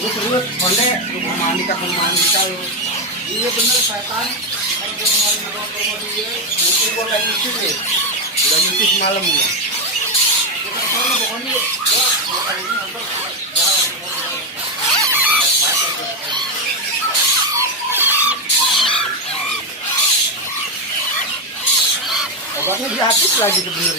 Lu serius, konde, lu mau mandi kau. Iya bener setan. Kalau gua kemarin di rumah dia, mungkin gua kayak nyuci deh. Udah nyuci semalam ya. Kita sana pokoknya gua kali ini nonton obatnya gratis lagi sebenarnya.